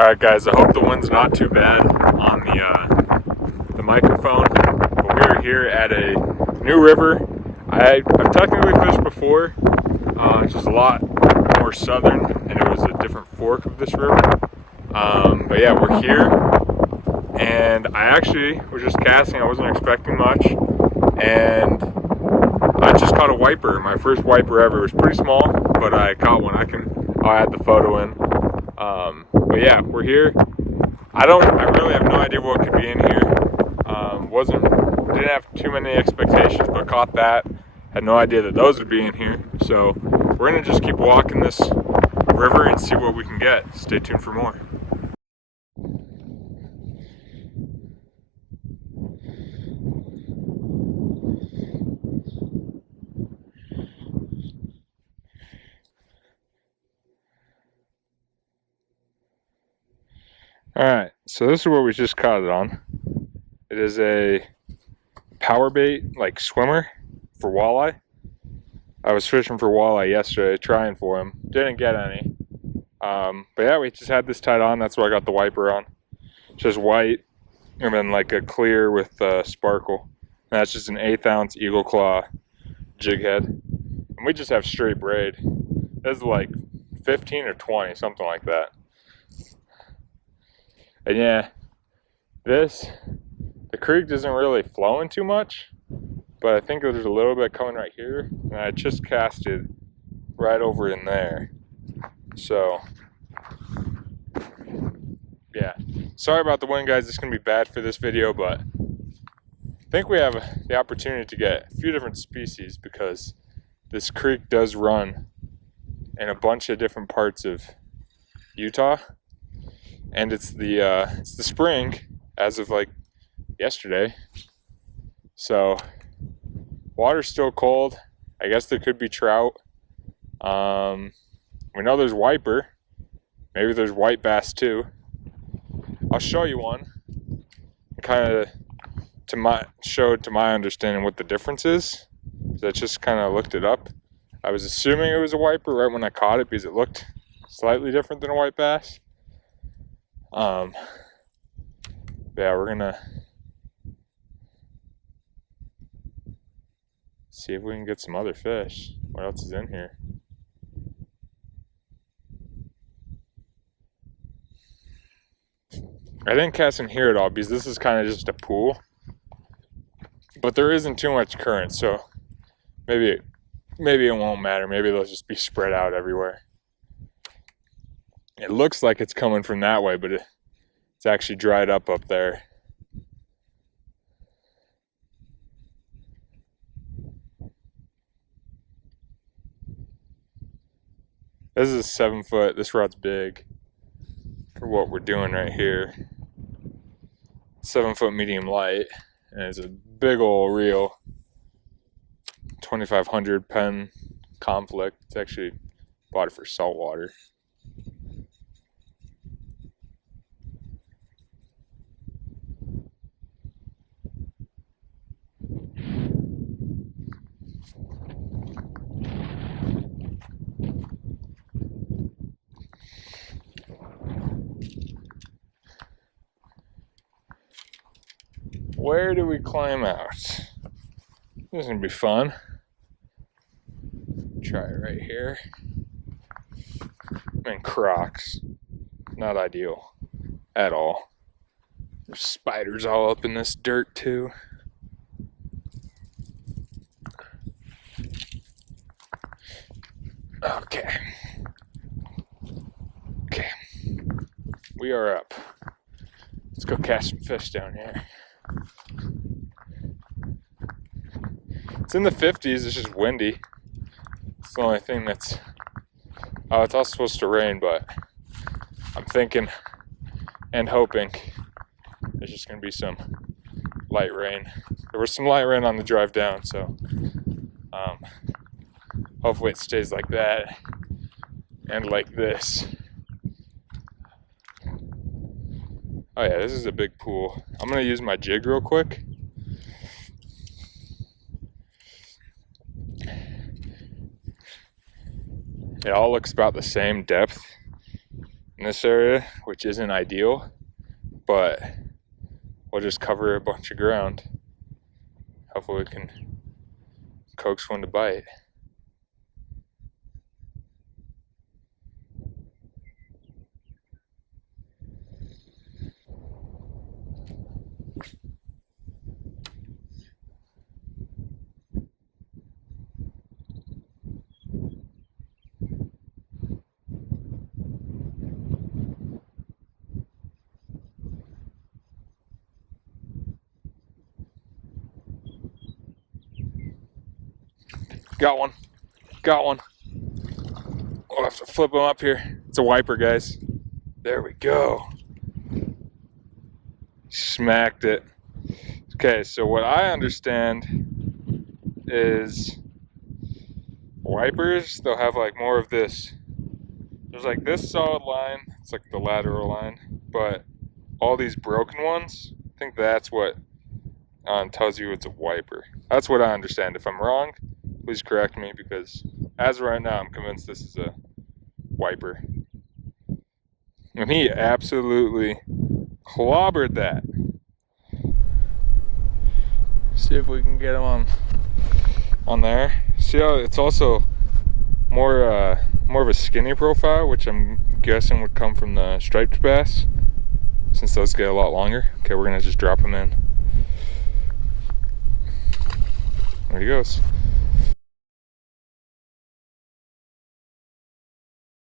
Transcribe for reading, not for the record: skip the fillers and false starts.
Alright guys, I hope the wind's not too bad on the microphone, but we are here at a new river. I've technically fished before, it's just a lot more southern, and it was a different fork of this river. But yeah, we're here, and I actually was just casting. I wasn't expecting much, and I just caught a wiper, my first wiper ever. It was pretty small, but I caught one. I'll add the photo in. But yeah, we're here. I really have no idea what could be in here. Didn't have too many expectations, but caught that. Had no idea that those would be in here. So we're gonna just keep walking this river and see what we can get. Stay tuned for more. Alright, so this is what we just caught it on. It is a power bait, like swimmer, for walleye. I was fishing for walleye yesterday, trying for them. Didn't get any. But yeah, we just had this tied on. That's why I got the wiper on. Just white, and then like a clear with sparkle. And that's just an 1/8 ounce Eagle Claw jig head. And we just have straight braid. This is like 15 or 20, something like that. And yeah, the creek isn't really flowing too much, but I think there's a little bit coming right here, and I just casted right over in there. So yeah, sorry about the wind, guys. It's gonna be bad for this video, but I think we have the opportunity to get a few different species because this creek does run in a bunch of different parts of Utah, and it's the spring as of like yesterday. So water's still cold. I guess there could be trout. We know there's wiper. Maybe there's white bass too. I'll show you one, kind of to my understanding what the difference is. I just kind of looked it up. I was assuming it was a wiper right when I caught it because it looked slightly different than a white bass. Yeah, we're gonna see if we can get some other fish. What else is in here? I didn't cast in here at all because this is kind of just a pool, but there isn't too much current, so maybe it won't matter. Maybe they'll just be spread out everywhere. It looks like it's coming from that way, but it's actually dried up there. This is a 7 foot. This rod's big for what we're doing right here. 7 foot medium light, and it's a big old reel. 2500 Penn Conflict. It's actually bought it for saltwater. Where do we climb out? This is gonna be fun. Try it right here. And Crocs. Not ideal at all. There's spiders all up in this dirt too. Okay. We are up. Let's go catch some fish down here. It's in the 50s, it's just windy. It's the only thing that's... Oh, it's also supposed to rain, but I'm thinking and hoping there's just gonna be some light rain. There was some light rain on the drive down, so hopefully it stays like that and like this. Oh yeah, this is a big pool. I'm gonna use my jig real quick. It all looks about the same depth. in this area, which isn't ideal, but we'll just cover a bunch of ground. Hopefully we can coax one to bite. Got one. Got one. We'll have to flip him up here. It's a wiper, guys. There we go. Smacked it. Okay, so what I understand is wipers, they'll have like more of this. There's like this solid line, it's like the lateral line, but all these broken ones, I think that's what tells you it's a wiper. That's what I understand. If I'm wrong, please correct me, because as of right now, I'm convinced this is a wiper. And he absolutely clobbered that. See if we can get him on there. See how it's also more of a skinny profile, which I'm guessing would come from the striped bass, since those get a lot longer. Okay, we're gonna just drop him in. There he goes.